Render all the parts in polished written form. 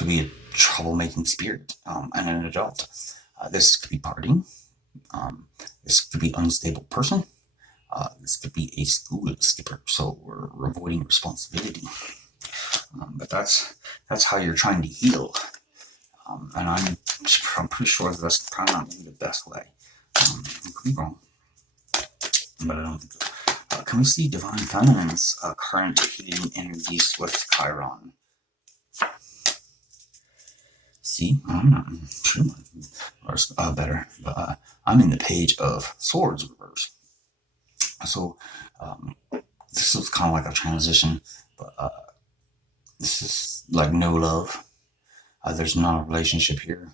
could be a troublemaking spirit and an adult. This could be partying. This could be unstable person. This could be a school skipper, so we're avoiding responsibility. But that's how you're trying to heal. And I'm pretty sure that's probably not the best way. I could be wrong, but I don't think so. Can we see Divine Feminine's current healing energies with Chiron? See, I'm not sure better, but I'm in the Page of Swords reverse. So this is kind of like a transition, but this is like no love. There's not a relationship here.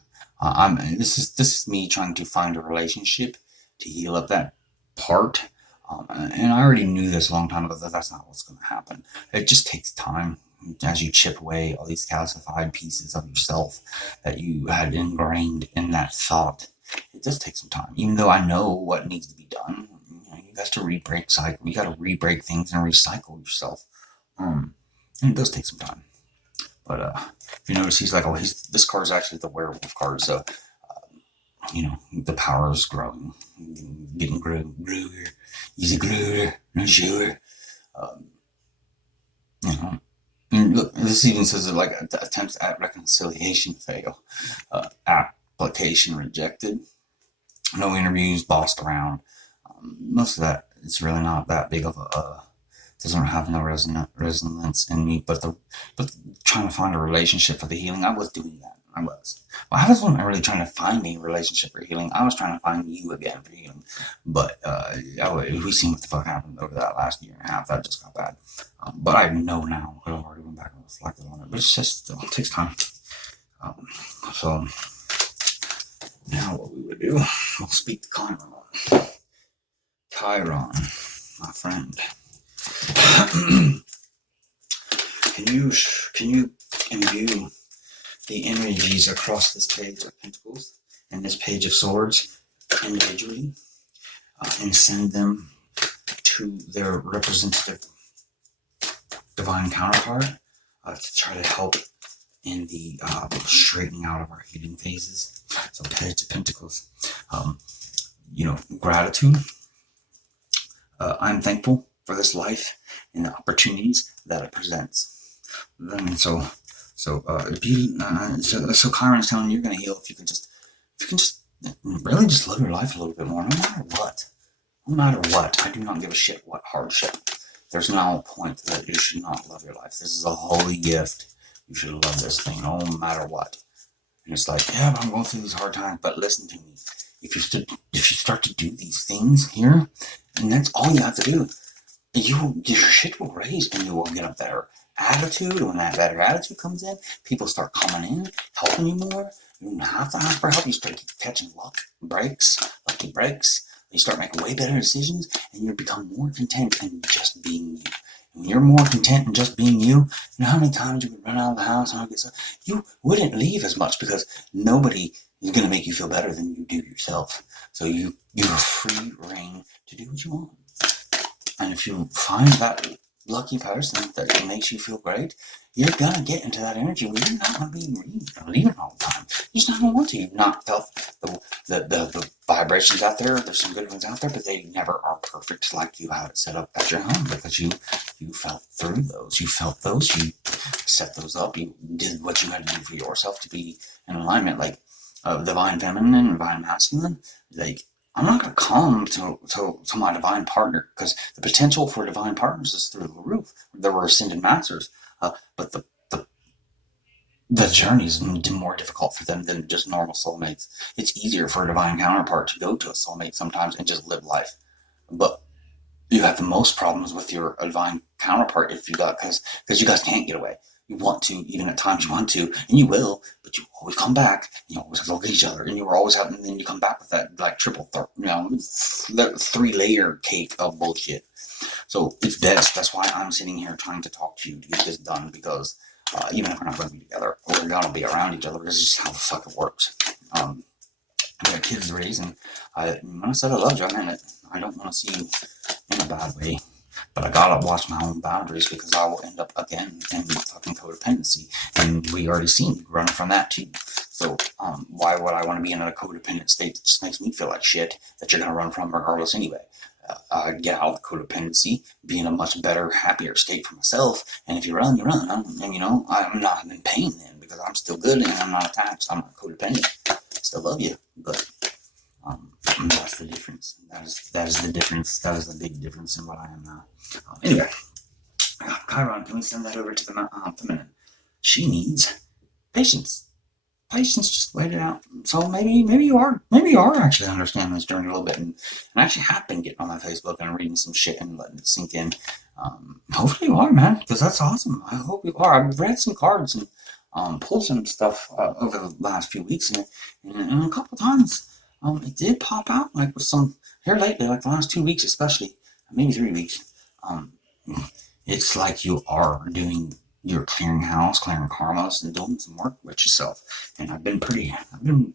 This is me trying to find a relationship to heal up that part. And I already knew this a long time ago that that's not what's going to happen. It just takes time as you chip away all these calcified pieces of yourself that you had ingrained in that thought. It does take some time, even though I know what needs to be done. You got to re-break cycle. You got to re-break things and recycle yourself. And it does take some time. But if you notice, he's like, oh, this card is actually the werewolf card. So, the power is growing, getting greater. He's a greater, not sure. Look, this even says like attempts at reconciliation fail, application rejected, no interviews, bossed around. Most of that, it's really not that big of a doesn't have no resonance in me, but trying to find a relationship for the healing, I was doing that. I wasn't really trying to find a relationship for healing. I was trying to find you again for healing. But we've seen what the fuck happened over that last year and a half. That just got bad. But I know now. I've already went back and reflected on it. But it takes time. So now what we would do, we'll speak to Chiron. Chiron, my friend. Can you imbue the energies across this Page of Pentacles and this Page of Swords individually and send them to their representative divine counterpart to try to help in the straightening out of our healing phases? So Page of Pentacles, gratitude. I'm thankful for this life and the opportunities that it presents. And so Chiron's telling you you're going to heal if you can just really just live your life a little bit more, no matter what. No matter what, I do not give a shit what hardship. There's no point that you should not love your life. This is a holy gift. You should love this thing, no matter what. And it's like, yeah, but I'm going through these hard times. But listen to me. If you start to do these things here, and that's all you have to do, your shit will raise and you will get a better attitude. When that better attitude comes in, people start coming in, helping you more. You don't have to ask for help. You start catching lucky breaks. You start making way better decisions, and you become more content in just being you. When you're more content in just being you, you know how many times you would run out of the house and all that stuff? You wouldn't leave as much because nobody is going to make you feel better than you do yourself. So you have free reign to do what you want. And if you find that lucky person that makes you feel great, you're gonna get into that energy where you're not gonna be leaving all the time. You just not gonna want to. You've not felt the vibrations out there. There's some good ones out there, but they never are perfect like you have it set up at your home because you felt through those. You felt those. You set those up. You did what you had to do for yourself to be in alignment, like divine feminine and divine masculine. Like, I'm not going to come to my divine partner because the potential for divine partners is through the roof. There were ascended masters, but the journey is more difficult for them than just normal soulmates. It's easier for a divine counterpart to go to a soulmate sometimes and just live life. But you have the most problems with your divine counterpart because you guys can't get away. You want to, even at times you want to, and you will, but you always come back. You always have to look at each other, and you were always having, and then you come back with that like triple, that 3-layer cake of bullshit. So it's best. That's why I'm sitting here trying to talk to you to get this done, because even if we're not going to be together, we're going to be around each other. This is just how the fuck it works. I got kids to raise, and when I said I loved you, I meant it. I don't want to see you in a bad way. But I gotta watch my own boundaries because I will end up again in fucking codependency. And we already seen running from that too. So why would I want to be in a codependent state that just makes me feel like shit that you're gonna run from regardless anyway? I'd get out of codependency, be in a much better, happier state for myself. And if you run, you run. I'm not in pain then because I'm still good and I'm not attached. I'm not codependent. Still love you, but that's the difference. That is the difference. That is the big difference in what I am now. Anyway, Chiron, can we send that over to the feminine? She needs patience. Patience, just wait it out. So maybe you are actually understanding this journey a little bit, and I actually have been getting on my Facebook and reading some shit and letting it sink in. Hopefully you are, man, because that's awesome. I hope you are. I've read some cards and pulled some stuff over the last few weeks, and a couple times it did pop out, like with some here lately, like the last 2 weeks especially, maybe 3 weeks. It's like you're clearing house, clearing karmas, and doing some work with yourself. And I've been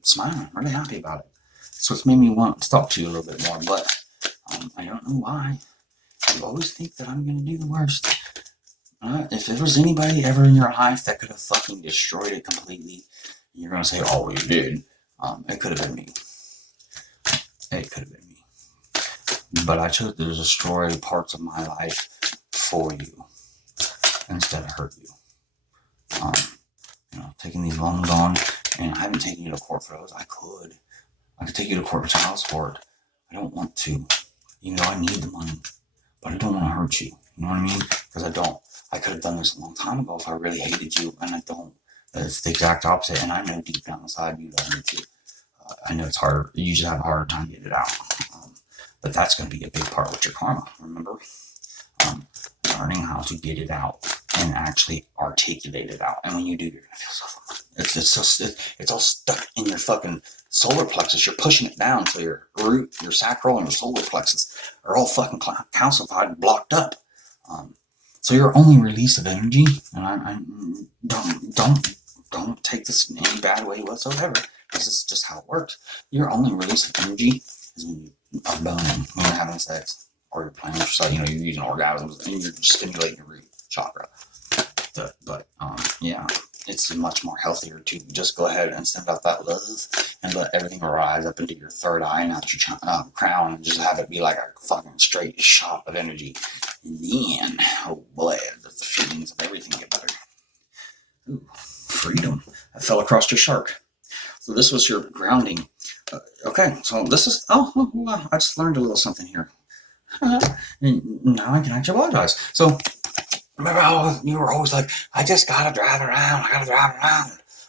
smiling, really happy about it. So it's made me want to talk to you a little bit more, but I don't know why. You always think that I'm going to do the worst. If there was anybody ever in your life that could have fucking destroyed it completely, you're going to say, oh, you did. It could have been me. It could have been me. But I chose to destroy parts of my life for you instead of hurt you. Taking these loans on, and I haven't taken you to court for those. I could take you to court for child support. I don't want to, even though I need the money, but I don't want to hurt you. You know what I mean? Because I could have done this a long time ago if I really hated you, and I don't. It's the exact opposite, and I know deep down inside you love me too. I know it's harder. You just have a harder time getting it out. But that's going to be a big part with your karma, remember? Learning how to get it out and actually articulate it out. And when you do, you're going to feel so fun. It's all stuck in your fucking solar plexus. You're pushing it down so your root, your sacral, and your solar plexus are all fucking calcified and blocked up. So your only release of energy, and I don't take this in any bad way whatsoever, because this is just how it works. Your only release of energy is when you are boning, when you're having sex, or you're playing with yourself. You're using orgasms and you're stimulating your root chakra. But yeah, it's much more healthier to just go ahead and send out that love and let everything rise up into your third eye and out your crown, and just have it be like a fucking straight shot of energy. And then, oh boy, the feelings of everything get better. Ooh, freedom. I fell across your shark. So this was your grounding. Okay, so this is, I just learned a little something here. Now I can actually apologize. So, remember how you were always like, I just gotta drive around.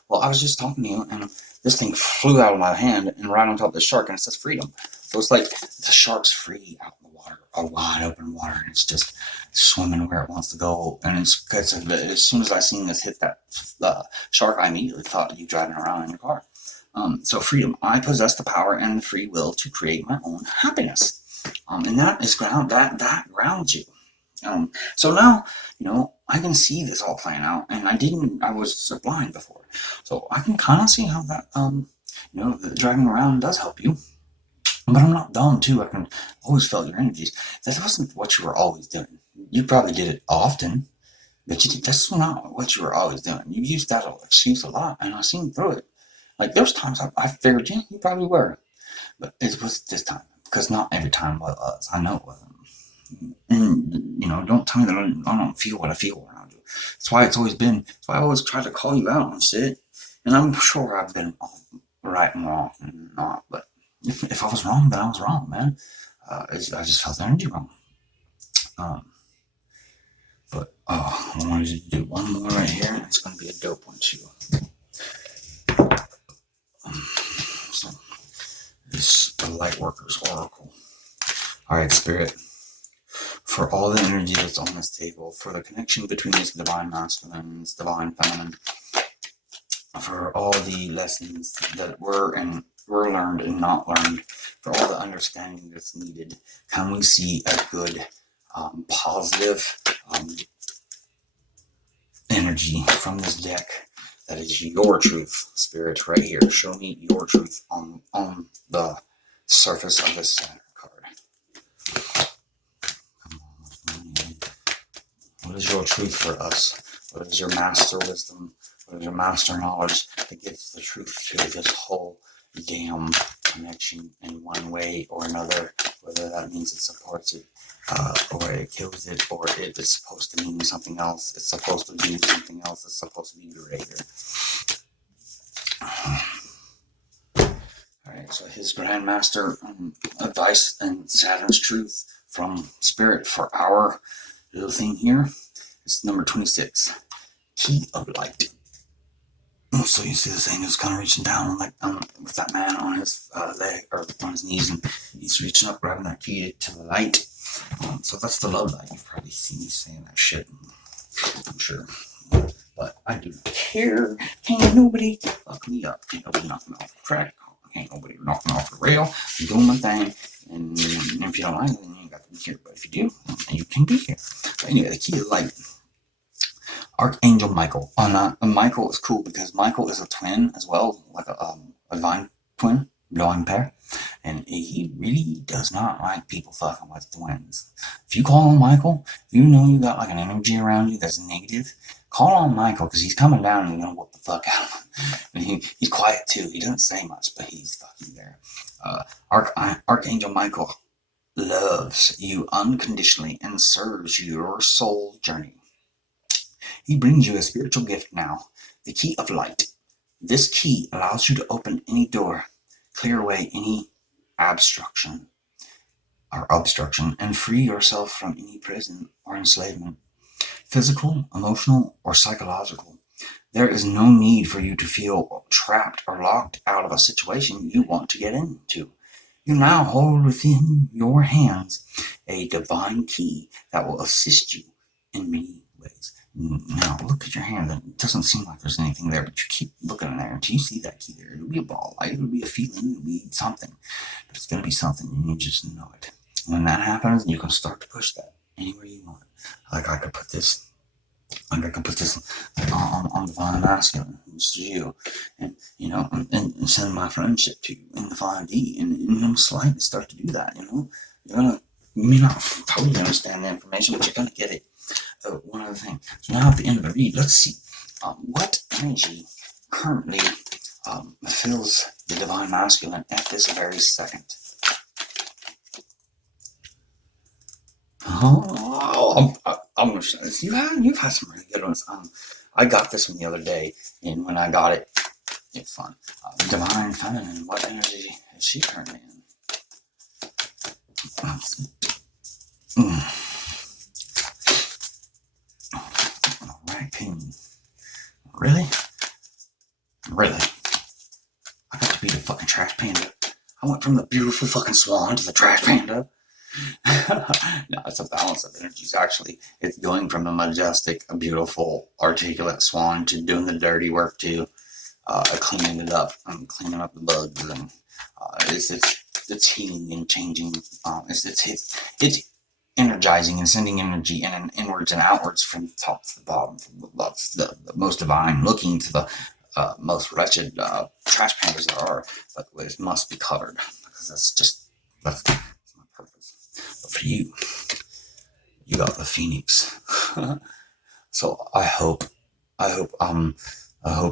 Well, I was just talking to you, and this thing flew out of my hand and right on top of the shark, and it says freedom. So it's like the shark's free out in the water, a wide open water, and it's just swimming where it wants to go. And it's as soon as I seen this hit that shark, I immediately thought you driving around in your car. So freedom. I possess the power and the free will to create my own happiness. And that is that grounds you. So now, I can see this all playing out, and I was blind before. So I can kind of see how that, the driving around does help you. But I'm not dumb too. I can always felt your energies. That wasn't what you were always doing. You probably did it often, but that's not what you were always doing. You used that excuse a lot, and I seen through it. Like there's times I figured you probably were, but it was this time. Because not every time was. I know it wasn't. And, don't tell me that I don't feel what I feel around you. That's why it's always been, that's why I always try to call you out on shit. And I'm sure I've been right and wrong and not. But if I was wrong, then I was wrong, man. I just felt the energy wrong. But I wanted to do one more right here. And it's going to be a dope one, too. So, it's the Lightworkers Oracle. All right, Spirit. For all the energy that's on this table, for the connection between this divine masculine and this divine feminine, for all the lessons that were learned and not learned, for all the understanding that's needed, can we see a good, positive energy from this deck that is your truth, Spirit, right here. Show me your truth on the surface of this Saturn card. What is your truth for us? What is your master wisdom? What is your master knowledge that gives the truth to this whole damn connection in one way or another? Whether that means it supports it, or it kills it, or it is supposed to mean something else. It's supposed to do something else. It's supposed to be greater. Alright, so his Grandmaster advice and Saturn's truth from Spirit for our little thing here is number 26. Key of light. So you see this thing is kind of reaching down like with that man on his leg or on his knees, and he's reaching up, grabbing that key to the light. So that's the love light. You've probably seen me saying that shit, I'm sure. But I do not care. Can't nobody fuck me up. Can't nobody knock me off the track. Ain't nobody knocking off the rail. I'm doing my thing. And if you don't like it, then you ain't got to be here. But if you do, you can be here. But anyway, the key of light. Archangel Michael. Michael is cool because Michael is a twin as well, like a divine twin, divine pair. And he really does not like people fucking with twins. If you call on Michael, if you know you got like an energy around you that's negative, call on Michael because he's coming down and he's gonna whoop the fuck out of him. And he's quiet too. He doesn't say much, but he's fucking there. Archangel Michael loves you unconditionally and serves your soul journey. He brings you a spiritual gift now, the key of light. This key allows you to open any door, clear away any obstruction, and free yourself from any prison or enslavement, physical, emotional, or psychological. There is no need for you to feel trapped or locked out of a situation you want to get into. You now hold within your hands a divine key that will assist you in many ways. Now, look at your hand. It doesn't seem like there's anything there, but you keep looking in there until you see that key there. It'll be a ball. It'll be a feeling. It'll be something. But it's going to be something, and you just know it. When that happens, you can start to push that anywhere you want. Like I could put this on divine masculine, it's you, and you know, and send my friendship to you in the 5D, and I'm slightly start to do that. You may not totally understand the information, but you're gonna get it. One other thing. So now at the end of the read, let's see what energy currently fills the divine masculine at this very second. Oh, I'm gonna show this. You've had some really good ones. I got this one the other day, and when I got it, it's fun. Divine feminine. What energy is she currently in? Alright, ping. Really? I got to be the fucking trash panda. I went from the beautiful fucking swan to the trash panda. No, it's a balance of energies. Actually, it's going from a majestic, beautiful, articulate swan to doing the dirty work to cleaning it up and cleaning up the bugs, and it's healing and changing. It's energizing and sending energy in and inwards and outwards from the top to the bottom, from the most divine looking to the most wretched trash pandas there are, but it must be covered because that's my purpose. But for you got the phoenix. So I hope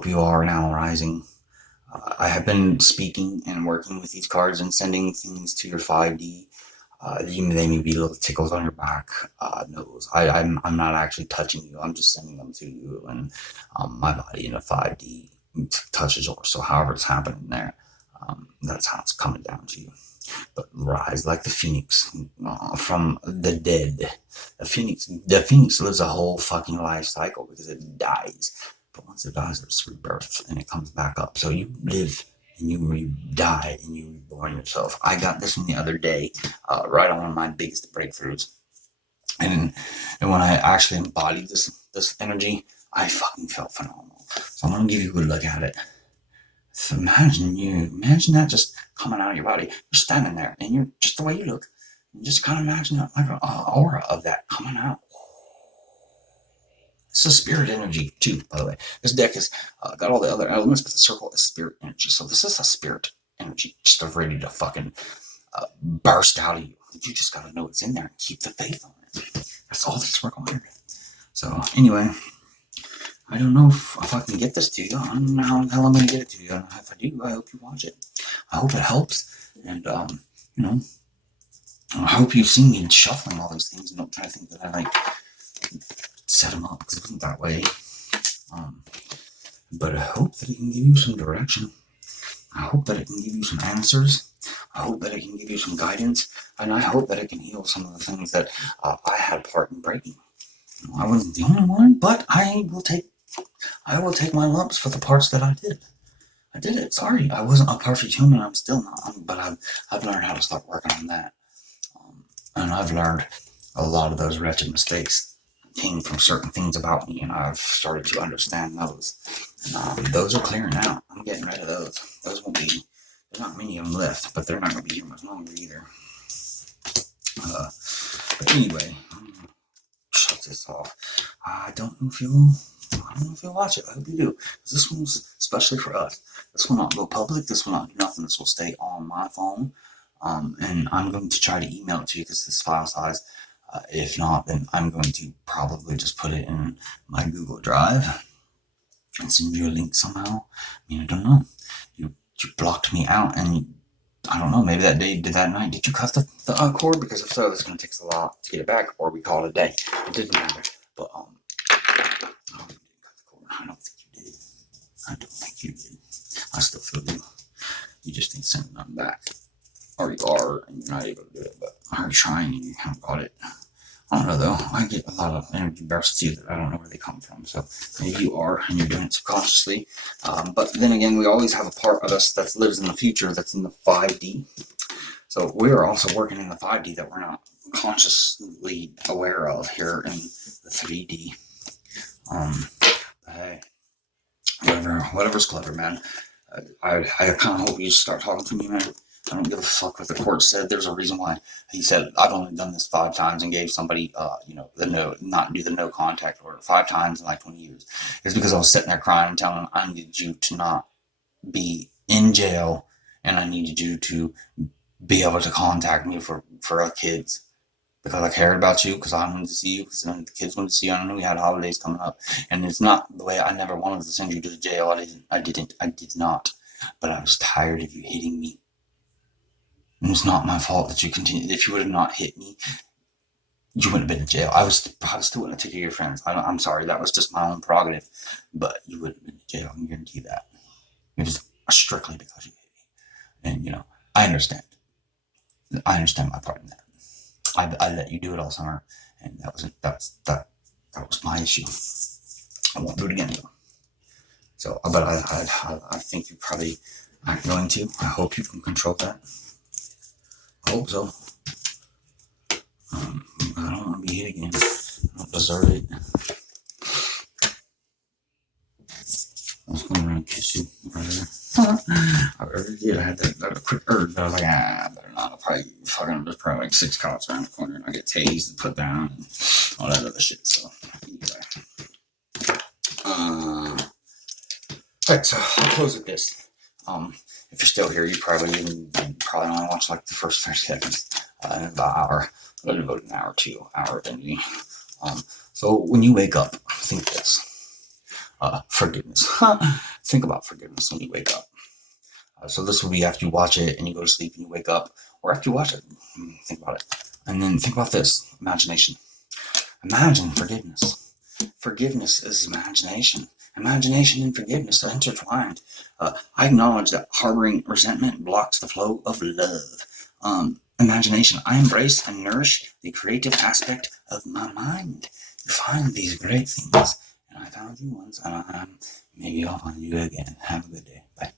you are now rising. I have been speaking and working with these cards and sending things to your 5D. They may be little tickles on your back, nose. I'm not actually touching you. I'm just sending them to you, and my body in a 5D touches yours. So however it's happening there, that's how it's coming down to you. But rise like the phoenix from the dead. The phoenix lives a whole fucking life cycle because it dies. But once it dies, it's rebirth and it comes back up. So you live and you die and you reborn yourself. I got this one the other day, right on one of my biggest breakthroughs. And when I actually embodied this energy, I fucking felt phenomenal. So I'm gonna give you a good look at it. So imagine that just coming out of your body. You're standing there and you're just the way you look. And just kind of imagine like an aura of that coming out. It's a spirit energy too, by the way. This deck has got all the other elements, but the circle is spirit energy. So this is a spirit energy, just ready to fucking burst out of you. You just gotta know it's in there and keep the faith on it. That's all this work on here. So anyway, I don't know if I can get this to you. I don't know how the hell I'm going to get it to you. And if I do, I hope you watch it. I hope it helps. And, you know, I hope you've seen me shuffling all these things and don't try to think that I, like, set them up, because it wasn't that way. But I hope that it can give you some direction. I hope that it can give you some answers. I hope that it can give you some guidance. And I hope that it can heal some of the things that I had part in breaking. I wasn't the only one, but I will take my lumps for the parts that I did. I did it. Sorry, I wasn't a perfect human. I'm still not. But I've learned how to start working on that. And I've learned a lot of those wretched mistakes came from certain things about me, and I've started to understand those. And those are clearing out. I'm getting rid of those. Those won't be. There's not many of them left, but they're not going to be here much longer either. But anyway, shut this off. I don't know if you'll watch it. I hope you do. Because this one's especially for us. This will not go public. This will not do nothing. This will stay on my phone. And I'm going to try to email it to you because this file size. If not, then I'm going to probably just put it in my Google Drive and send you a link somehow. I mean, I don't know. You blocked me out, and I don't know. Maybe that night, did you cut the cord? Because if so, this is going to take a lot to get it back, or we call it a day. It didn't matter. But oh, you didn't cut the cord. I don't think you did. I don't think you did. I still feel you. You just ain't sending them back. Or you are, and you're not able to do it, but are you trying and you haven't got it? I don't know, though. I get a lot of energy bursts too that I don't know where they come from. So maybe you are, and you're doing it subconsciously. But then again, we always have a part of us that lives in the future that's in the 5D. So we're also working in the 5D that we're not consciously aware of here in the 3D. But hey, whatever's clever, man. I kind of hope you start talking to me, man. I don't give a fuck what the court said. There's a reason why he said I've only done this 5 times and gave somebody, not do the no contact order 5 times in like 20 years. It's because I was sitting there crying and telling him I needed you to not be in jail, and I needed you to be able to contact me for our kids, because I cared about you, because I wanted to see you, because the kids wanted to see you. I knew we had holidays coming up, and it's not the way. I never wanted to send you to jail. I did not. But I was tired of you hitting me. And it's not my fault that you continued. If you would have not hit me, you wouldn't have been in jail. I still wouldn't have taken your friends. I'm sorry. That was just my own prerogative. But you wouldn't have been in jail. I can guarantee that. It was strictly because you hit me. And, I understand. I understand my part in that. I let you do it all summer. And that was my issue. I won't do it again, though. So, but I think you probably aren't going to. I hope you can control that. I hope so. I don't want to be hit again. I don't deserve it. I was going around and kiss you right there. I really did. I had that quick urge. I was like, I better not. I'll probably just probably like 6 cops around the corner and I get tased and put down and all that other shit. So, anyway. Alright, so I'll close with this. If you're still here, you probably only watch like the first 30 seconds in about an hour. I'll devote an hour to hour energy. So when you wake up, think this. Forgiveness. Think about forgiveness when you wake up. So this will be after you watch it and you go to sleep and you wake up, or after you watch it, think about it. And then think about this, imagination. Imagine forgiveness. Forgiveness is imagination. Imagination and forgiveness are intertwined. I acknowledge that harboring resentment blocks the flow of love. Imagination. I embrace and nourish the creative aspect of my mind. You find these great things. And I found you once, and maybe I'll find you again. Have a good day. Bye.